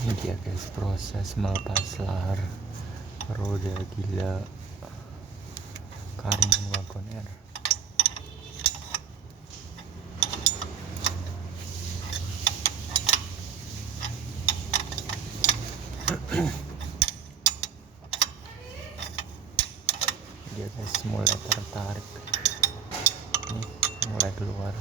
Ini dia guys, proses melepas lahar roda gila Karimun Wagoner. Dia guys mulai tertarik nih, mulai keluar.